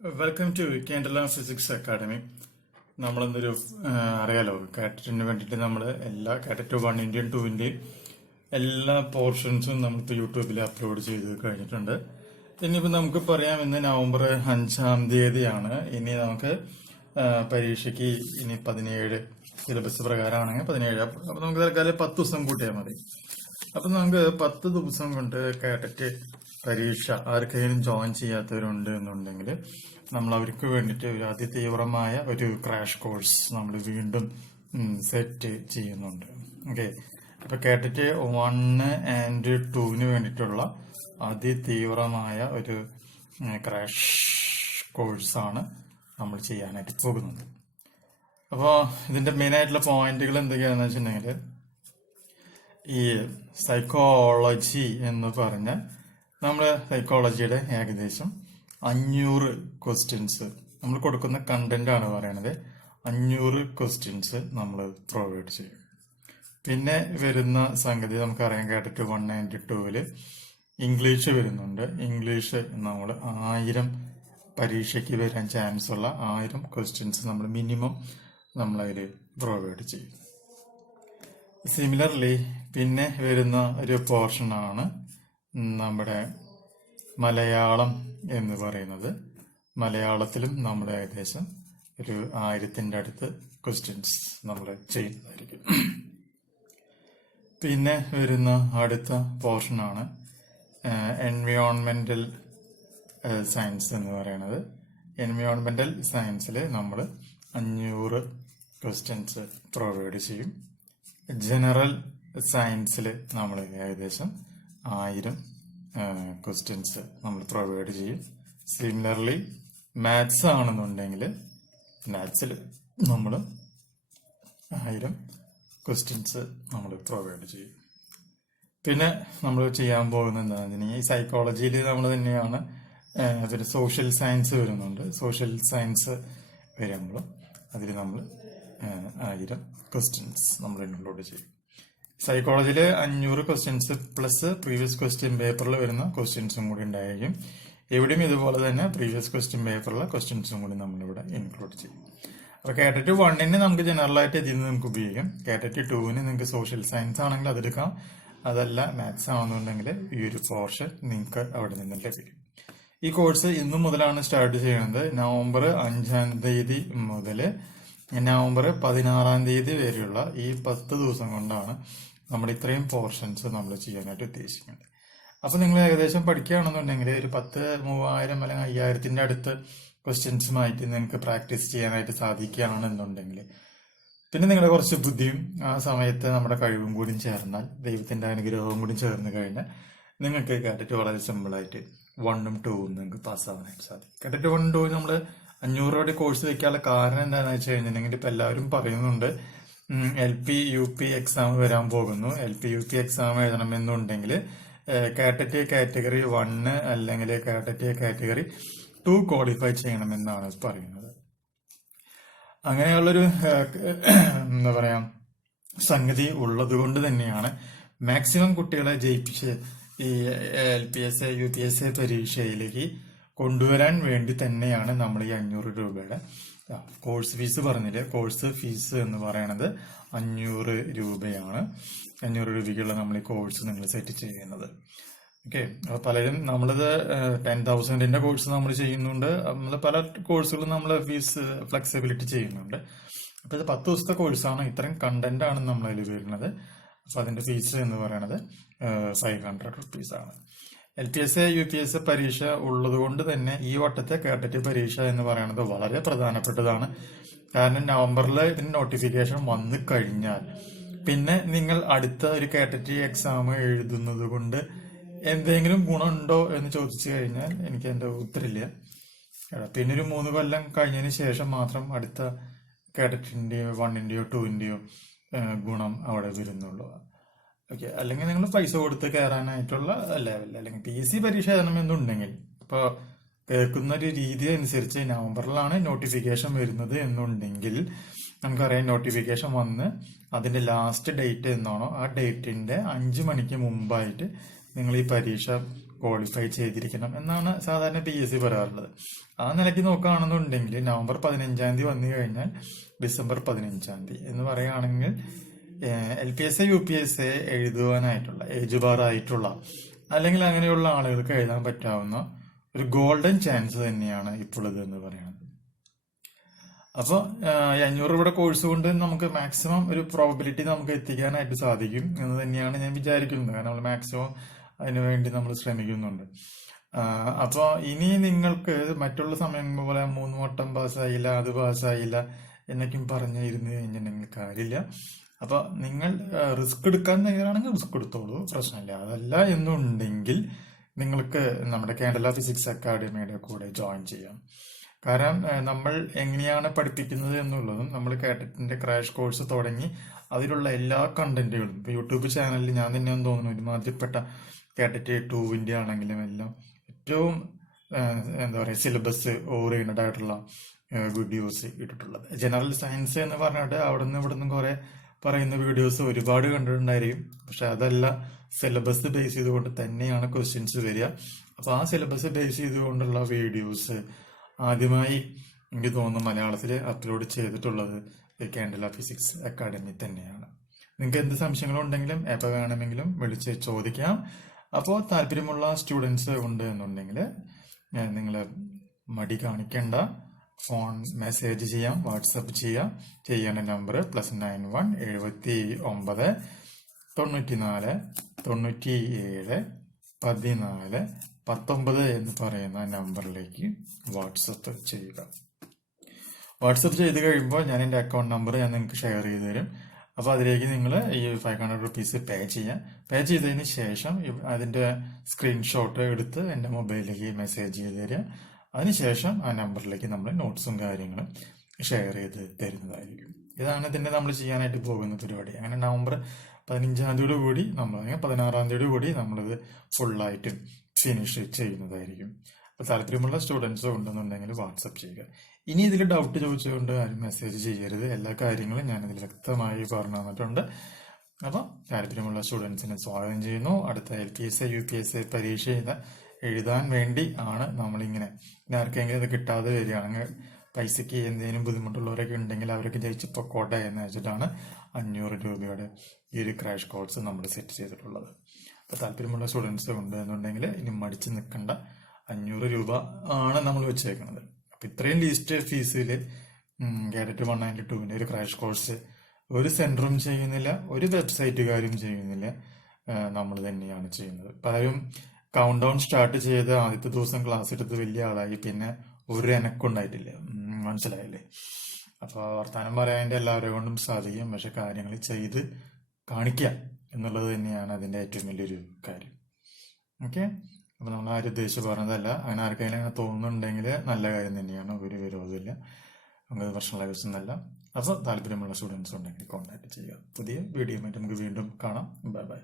Welcome to K.tet physics academy. നമ്മളെന്നൊരു അറിയാലോ, കാറ്ററ്റിന് വേണ്ടിയിട്ട് നമ്മൾ എല്ലാ KTET 1-ന്റെയും 2-ന്റെയും എല്ലാ പോർഷൻസും നമ്മളിപ്പോൾ യൂട്യൂബിൽ അപ്ലോഡ് ചെയ്ത് കഴിഞ്ഞിട്ടുണ്ട്. ഇനിയിപ്പോൾ നമുക്ക് പറയാം, ഇന്ന് നവംബർ 5-ാം തീയതിയാണ്. ഇനി നമുക്ക് പരീക്ഷയ്ക്ക് ഇനി 17 സിലബസ് പ്രകാരമാണെങ്കിൽ 17. അപ്പോൾ നമുക്ക് തൽക്കാലം 10 ദിവസം കൂട്ടിയാൽ മതി. അപ്പം നമുക്ക് 10 ദിവസം കൊണ്ട് KTET പരീക്ഷ ആർക്കെങ്കിലും ജോയിൻ ചെയ്യാത്തവരുണ്ട് എന്നുണ്ടെങ്കിൽ നമ്മൾ അവർക്ക് വേണ്ടിയിട്ട് ഒരു അതിതീവ്രമായ ഒരു ക്രാഷ് കോഴ്സ് നമ്മൾ വീണ്ടും സെറ്റ് ചെയ്യുന്നുണ്ട്. ഓക്കെ, അപ്പൊ KTET 1 and 2 വേണ്ടിയിട്ടുള്ള അതിതീവ്രമായ ഒരു ക്രാഷ് കോഴ്സാണ് നമ്മൾ ചെയ്യാനായിട്ട് പോകുന്നത്. അപ്പോൾ ഇതിന്റെ മെയിൻ ആയിട്ടുള്ള പോയിന്റുകൾ എന്തൊക്കെയാണെന്ന് വെച്ചിട്ടുണ്ടെങ്കിൽ, ഈ സൈക്കോളജി എന്ന് പറഞ്ഞ നമ്മുടെ സൈക്കോളജിയുടെ ഏകദേശം 500 ക്വസ്റ്റ്യൻസ് നമ്മൾ കൊടുക്കുന്ന കണ്ടന്റ് ആണ് പറയണത്. 500 ക്വസ്റ്റ്യൻസ് നമ്മൾ പ്രൊവൈഡ് ചെയ്യും. പിന്നെ വരുന്ന സംഗതി നമുക്കറിയാം, KTET 1 and 2 ഇംഗ്ലീഷ് വരുന്നുണ്ട്. ഇംഗ്ലീഷ് നമ്മൾ 1000 പരീക്ഷയ്ക്ക് വരാൻ ചാൻസ് ഉള്ള 1000 ക്വസ്റ്റ്യൻസ് നമ്മൾ മിനിമം നമ്മളതിൽ പ്രൊവൈഡ് ചെയ്യും. സിമിലർലി പിന്നെ വരുന്ന ഒരു പോർഷനാണ് നമ്മുടെ മലയാളം എന്ന് പറയുന്നത്. മലയാളത്തിലും നമ്മൾ ഏകദേശം ഒരു 1000-ന്റെ അടുത്ത് ക്വസ്റ്റ്യൻസ് നമ്മൾ ചെയ്യുന്നതായിരിക്കും. പിന്നെ വരുന്ന അടുത്ത പോർഷനാണ് എൻവയോൺമെന്റൽ സയൻസ് എന്ന് പറയുന്നത്. എൻവയോൺമെന്റൽ സയൻസിൽ നമ്മൾ 500 ക്വസ്റ്റ്യൻസ് പ്രൊവൈഡ് ചെയ്യും. ജനറൽ സയൻസിൽ നമ്മൾ ഏകദേശം 1000 ക്വസ്റ്റ്യൻസ് നമ്മൾ പ്രൊവൈഡ് ചെയ്യും. സിമിലർലി മാത്സ് ആണെന്നുണ്ടെങ്കിൽ മാത്സിൽ നമ്മൾ 1000 ക്വസ്റ്റ്യൻസ് നമ്മൾ പ്രൊവൈഡ് ചെയ്യും. പിന്നെ നമ്മൾ ചെയ്യാൻ പോകുന്നത് എന്താണെന്ന് വെച്ചാൽ, ഈ സൈക്കോളജിയിൽ നമ്മൾ തന്നെയാണ്. പിന്നെ സോഷ്യൽ സയൻസ് വരുന്നുണ്ട്. സോഷ്യൽ സയൻസ് വരുമ്പോൾ അതിൽ നമ്മൾ 1000 ക്വസ്റ്റ്യൻസ് നമ്മൾ ഇൻക്ലൂഡ് ചെയ്യും. സൈക്കോളജിയിൽ 500 ക്വസ്റ്റ്യൻസ് പ്ലസ് പ്രീവിയസ് ക്വസ്റ്റ്യൻ പേപ്പറിൽ വരുന്ന ക്വസ്റ്റ്യൻസും കൂടി ഉണ്ടായിരിക്കും. എവിടെയും ഇതുപോലെ തന്നെ പ്രീവിയസ് ക്വസ്റ്റ്യൻ പേപ്പറിലെ ക്വസ്റ്റ്യൻസും കൂടി നമ്മളിവിടെ ഇൻക്ലൂഡ് ചെയ്യും. അപ്പോൾ KTET 1 നമുക്ക് ജനറലായിട്ട് ഇതിൽ നിന്ന് നമുക്ക് ഉപയോഗിക്കാം. KTET 2 നിങ്ങൾക്ക് സോഷ്യൽ സയൻസ് ആണെങ്കിൽ അതെടുക്കാം. അതല്ല മാത്സ് ആണെന്നുണ്ടെങ്കിൽ ഈ ഒരു പോർഷൻ നിങ്ങൾക്ക് അവിടെ നിന്ന് ലഭിക്കും. ഈ കോഴ്സ് ഇന്നു മുതലാണ് സ്റ്റാർട്ട് ചെയ്യുന്നത്. നവംബർ 5-ാം തീയതി മുതൽ നവംബർ 16-ാം തീയതി വരെയുള്ള ഈ 10 ദിവസം കൊണ്ടാണ് നമ്മൾ ഇത്രയും പോർഷൻസ് നമ്മൾ ചെയ്യാനായിട്ട് ഉദ്ദേശിക്കുന്നത്. അപ്പൊ നിങ്ങൾ ഏകദേശം പഠിക്കുകയാണെന്നുണ്ടെങ്കിൽ ഒരു 3000 അല്ലെങ്കിൽ 5000-ന്റെ അടുത്ത് ക്വസ്റ്റ്യൻസുമായിട്ട് നിങ്ങൾക്ക് പ്രാക്ടീസ് ചെയ്യാനായിട്ട് സാധിക്കുകയാണെന്നുണ്ടെങ്കിൽ, പിന്നെ നിങ്ങളുടെ കുറച്ച് ബുദ്ധിയും ആ സമയത്ത് നമ്മുടെ കഴിവും കൂടി ചേർന്നാൽ, ദൈവത്തിന്റെ അനുഗ്രഹവും കൂടി ചേർന്ന് കഴിഞ്ഞാൽ നിങ്ങൾക്ക് KTET വളരെ സിമ്പിളായിട്ട് 1 ഉം 2 ഉം നിങ്ങൾക്ക് പാസ്സാവാനായിട്ട് സാധിക്കും. KTET 1 2 നമ്മൾ 500 കോഴ്സ് വെക്കാനുള്ള കാരണം എന്താണെന്ന് വെച്ച് കഴിഞ്ഞിട്ടുണ്ടെങ്കിൽ, ഇപ്പൊ എല്ലാവരും പറയുന്നുണ്ട് LP UP എക്സാം വരാൻ പോകുന്നു. LP UP എക്സാം എഴുതണമെന്നുണ്ടെങ്കിൽ KTET കാറ്റഗറി 1 അല്ലെങ്കിൽ KTET കാറ്റഗറി 2 ക്വാളിഫൈ ചെയ്യണമെന്നാണ് പറയുന്നത്. അങ്ങനെയുള്ളൊരു എന്താ പറയാ സംഗതി ഉള്ളത് കൊണ്ട് തന്നെയാണ് മാക്സിമം കുട്ടികളെ ജയിപ്പിച്ച് ഈ LPS UPS പരീക്ഷയിലേക്ക് കൊണ്ടുവരാൻ വേണ്ടി തന്നെയാണ് നമ്മൾ ഈ 500 രൂപയുടെ കോഴ്സ് ഫീസ് പറഞ്ഞില്ലേ. കോഴ്സ് ഫീസ് എന്ന് പറയുന്നത് 500 രൂപയാണ്. 500 രൂപയ്ക്കുള്ള നമ്മൾ ഈ കോഴ്സ് നിങ്ങൾ സെറ്റ് ചെയ്യുന്നത്. ഓക്കെ, അപ്പൊ പലരും നമ്മളിത് 10,000-ന്റെ കോഴ്സ് നമ്മൾ ചെയ്യുന്നുണ്ട്. നമ്മൾ പല കോഴ്സുകളും നമ്മൾ ഫീസ് ഫ്ലെക്സിബിലിറ്റി ചെയ്യുന്നുണ്ട്. അപ്പൊ ഇത് 10 ദിവസത്തെ കോഴ്സാണ്. ഇത്രയും കണ്ടന്റ് ആണ് നമ്മളതിൽ വരുന്നത്. അപ്പൊ അതിന്റെ ഫീസ് എന്ന് പറയുന്നത് 500 റുപ്പീസാണ്. LPS UPS പരീക്ഷ ഉള്ളത് കൊണ്ട് തന്നെ ഈ വട്ടത്തെ KTET പരീക്ഷ എന്ന് പറയുന്നത് വളരെ പ്രധാനപ്പെട്ടതാണ്. കാരണം നവംബറിൽ ഇതിന് നോട്ടിഫിക്കേഷൻ വന്നു കഴിഞ്ഞാൽ പിന്നെ നിങ്ങൾ അടുത്ത ഒരു KTET എക്സാം എഴുതുന്നത് കൊണ്ട് എന്തെങ്കിലും ഗുണമുണ്ടോ എന്ന് ചോദിച്ചു കഴിഞ്ഞാൽ എനിക്ക് എൻ്റെ ഉത്തരമില്ല. പിന്നെ ഒരു 3 കൊല്ലം കഴിഞ്ഞതിന് ശേഷം മാത്രം അടുത്ത KTET-ന്റെയോ 1-ന്റെയോ 2-ന്റെയോ ഗുണം അവിടെ വരുന്നുള്ളൂ. ഓക്കെ, അല്ലെങ്കിൽ നിങ്ങൾ പൈസ കൊടുത്ത് കയറാനായിട്ടുള്ള ലെവൽ, അല്ലെങ്കിൽ PSC പരീക്ഷ എഴുതണമെന്നുണ്ടെങ്കിൽ, ഇപ്പോൾ കേൾക്കുന്ന ഒരു രീതി അനുസരിച്ച് നവംബറിലാണ് നോട്ടിഫിക്കേഷൻ വരുന്നത് എന്നുണ്ടെങ്കിൽ, നമുക്കറിയാം നോട്ടിഫിക്കേഷൻ വന്ന് അതിന്റെ ലാസ്റ്റ് ഡേറ്റ് എന്നാണോ ആ ഡേറ്റിന്റെ 5 മണിക്ക് മുമ്പായിട്ട് നിങ്ങൾ ഈ പരീക്ഷ ക്വാളിഫൈ ചെയ്തിരിക്കണം എന്നാണ് സാധാരണ PSC പറയാറുള്ളത്. ആ നിലയ്ക്ക് നോക്കുകയാണെന്നുണ്ടെങ്കിൽ നവംബർ 15 വന്നു കഴിഞ്ഞാൽ ഡിസംബർ 15 എന്ന് പറയുകയാണെങ്കിൽ LPSA UPSA എഴുതുവാനായിട്ടുള്ള ഏജ് ബാർ ആയിട്ടുള്ള അല്ലെങ്കിൽ അങ്ങനെയുള്ള ആളുകൾക്ക് എഴുതാൻ പറ്റാവുന്ന ഒരു ഗോൾഡൻ ചാൻസ് തന്നെയാണ് ഇപ്പോൾ ഇത് എന്ന് പറയുന്നത്. അപ്പോൾ 500 രൂപയുടെ കോഴ്സ് കൊണ്ട് നമുക്ക് മാക്സിമം ഒരു പ്രോബിലിറ്റി നമുക്ക് എത്തിക്കാനായിട്ട് സാധിക്കും എന്ന് തന്നെയാണ് ഞാൻ വിചാരിക്കുന്നത്. കാരണം നമ്മൾ മാക്സിമം അതിനുവേണ്ടി നമ്മൾ ശ്രമിക്കുന്നുണ്ട്. അപ്പോൾ ഇനി നിങ്ങൾക്ക് മറ്റുള്ള സമയം പോലെ 3 വട്ടം പാസ്സായില്ല, അത് പാസ്സായില്ല എന്നൊക്കെയും പറഞ്ഞു ഇരുന്ന് കഴിഞ്ഞിട്ടുണ്ടെങ്കിൽ കാര്യമില്ല. അപ്പോൾ നിങ്ങൾ റിസ്ക് എടുക്കാൻ തയ്യാറാണെങ്കിൽ റിസ്ക് എടുത്തോളൂ, പ്രശ്നമില്ല. അതല്ല എന്നുണ്ടെങ്കിൽ നിങ്ങൾക്ക് നമ്മുടെ കേരള ഫിസിക്സ് അക്കാഡമിയുടെ കൂടെ ജോയിൻ ചെയ്യാം. കാരണം നമ്മൾ എങ്ങനെയാണ് പഠിപ്പിക്കുന്നത് എന്നുള്ളതും നമ്മൾ KTETന്റെ ക്രാഷ് കോഴ്സ് തുടങ്ങി അതിലുള്ള എല്ലാ കണ്ടന്റുകളും ഇപ്പോൾ യൂട്യൂബ് ചാനലിൽ ഞാൻ തന്നെയാന്ന് തോന്നുന്നു ഒരുമാതിരിപ്പെട്ട KTET 2 ആണെങ്കിലും എല്ലാം ഏറ്റവും എന്താ പറയുക സിലബസ് ഓറിയന്റഡ് ആയിട്ടുള്ള വീഡിയോസ് ഇട്ടിട്ടുള്ളത്. ജനറൽ സയൻസ് എന്ന് പറഞ്ഞിട്ട് അവിടെ നിന്ന് ഇവിടെ നിന്നും കുറെ പറയുന്ന വീഡിയോസ് ഒരുപാട് കണ്ടിട്ടുണ്ടായിരിക്കും. പക്ഷെ അതല്ല, സിലബസ് ബേസ് ചെയ്തുകൊണ്ട് തന്നെയാണ് ക്വസ്റ്റ്യൻസ് വരിക. അപ്പോൾ ആ സിലബസ് ബേസ് ചെയ്തുകൊണ്ടുള്ള വീഡിയോസ് ആദ്യമായി എനിക്ക് തോന്നുന്നു മലയാളത്തിൽ അപ്ലോഡ് ചെയ്തിട്ടുള്ളത് കേരള ഫിസിക്സ് അക്കാഡമി തന്നെയാണ്. നിങ്ങൾക്ക് എന്ത് സംശയങ്ങളുണ്ടെങ്കിലും എപ്പോൾ വേണമെങ്കിലും വിളിച്ച് ചോദിക്കാം. അപ്പോൾ താല്പര്യമുള്ള സ്റ്റുഡൻസ് ഉണ്ട് എന്നുണ്ടെങ്കിൽ നിങ്ങൾ മടി കാണിക്കേണ്ട, ഫോൺ മെസ്സേജ് ചെയ്യാം, വാട്സപ്പ് ചെയ്യാം. ചെയ്യേണ്ട നമ്പർ +91 79 94 97 14 19 എന്ന് പറയുന്ന നമ്പറിലേക്ക് വാട്സപ്പ് ചെയ്യുക. വാട്സപ്പ് ചെയ്ത് കഴിയുമ്പോൾ ഞാൻ എൻ്റെ അക്കൗണ്ട് നമ്പർ ഞാൻ നിങ്ങൾക്ക് ഷെയർ ചെയ്ത് തരും. അപ്പോൾ അതിലേക്ക് നിങ്ങൾ ഈ 500 റുപ്പീസ് പേ ചെയ്യാം. പേ ചെയ്തതിന് ശേഷം അതിൻ്റെ സ്ക്രീൻഷോട്ട് എടുത്ത് എൻ്റെ മൊബൈലിലേക്ക് മെസ്സേജ് ചെയ്ത് തരിക. അതിനുശേഷം ആ നമ്പറിലേക്ക് നമ്മൾ നോട്ട്സും കാര്യങ്ങളും ഷെയർ ചെയ്ത് തരുന്നതായിരിക്കും. ഇതാണ് ഇതിൻ്റെ നമ്മൾ ചെയ്യാനായിട്ട് പോകുന്ന പരിപാടി. അങ്ങനെ നവംബർ 15 കൂടി നമ്മൾ 16 കൂടി നമ്മളിത് ഫുള്ളായിട്ട് ഫിനിഷ് ചെയ്യുന്നതായിരിക്കും. അപ്പോൾ താല്പര്യമുള്ള സ്റ്റുഡൻസ് ഉണ്ടെന്നുണ്ടെങ്കിൽ വാട്സപ്പ് ചെയ്യുക. ഇനി ഇതിൽ ഡൗട്ട് ചോദിച്ചുകൊണ്ട് ആരും മെസ്സേജ് ചെയ്യരുത്. എല്ലാ കാര്യങ്ങളും ഞാനിതിൽ വ്യക്തമായി പറഞ്ഞു തന്നിട്ടുണ്ട്. അപ്പോൾ താല്പര്യമുള്ള സ്റ്റുഡൻസിനെ സ്വാഗതം ചെയ്യുന്നു. അടുത്ത LPSA UPSA പരീക്ഷ എഴുതാൻ വേണ്ടി ആണ് നമ്മളിങ്ങനെ. പിന്നെ ആർക്കെങ്കിലും ഇത് കിട്ടാതെ വരികയാണെങ്കിൽ പൈസയ്ക്ക് എന്തെങ്കിലും ബുദ്ധിമുട്ടുള്ളവരൊക്കെ ഉണ്ടെങ്കിൽ അവരൊക്കെ ജയിച്ച് പൊക്കോട്ടെ എന്ന് വെച്ചിട്ടാണ് 500 രൂപയുടെ ഈ ഒരു ക്രാഷ് കോഴ്സ് നമ്മൾ സെറ്റ് ചെയ്തിട്ടുള്ളത്. അപ്പോൾ താല്പര്യമുള്ള സ്റ്റുഡൻസ് ഉണ്ട് എന്നുണ്ടെങ്കിൽ ഇനി മടിച്ച് നിൽക്കേണ്ട. 500 രൂപ ആണ് നമ്മൾ വെച്ചേക്കുന്നത്. അപ്പോൾ ഇത്രയും ലീസ്റ്റ് ഫീസിൽ KTET 192ന്റെ ഒരു ക്രാഷ് കോഴ്സ് ഒരു സെന്ററും ചെയ്യുന്നില്ല, ഒരു വെബ്സൈറ്റുകാരും ചെയ്യുന്നില്ല, നമ്മൾ തന്നെയാണ് ചെയ്യുന്നത്. പലരും കൗണ്ട് ഡൗൺ സ്റ്റാർട്ട് ചെയ്ത് ആദ്യത്തെ ദിവസം ക്ലാസ് എടുത്ത് വലിയ ആളായി, പിന്നെ ഒരു എനക്കുണ്ടായിട്ടില്ല. മനസ്സിലായില്ലേ? അപ്പോൾ വർത്തമാനം പറയാൻ്റെ എല്ലാവരെ കൊണ്ടും സാധിക്കും, പക്ഷെ കാര്യങ്ങൾ ചെയ്ത് കാണിക്കുക എന്നുള്ളത് തന്നെയാണ് അതിൻ്റെ ഏറ്റവും വലിയൊരു കാര്യം. ഓക്കെ, അപ്പോൾ നമ്മൾ ആരും ഉദ്ദേശിച്ച് പറഞ്ഞതല്ല. അങ്ങനെ ആർക്കെങ്കിലും അങ്ങനെ തോന്നുന്നുണ്ടെങ്കിൽ നല്ല കാര്യം തന്നെയാണ്, ഒരു വിരോധമില്ല. നമുക്ക് പ്രശ്നമുള്ള ദിവസമൊന്നുമല്ല. അപ്പോൾ താല്പര്യമുള്ള സ്റ്റുഡൻസ് ഉണ്ടെങ്കിൽ കോൺടാക്ട് ചെയ്യുക. പുതിയ വീഡിയോ ആയിട്ട് നമുക്ക് വീണ്ടും കാണാം. Bye bye.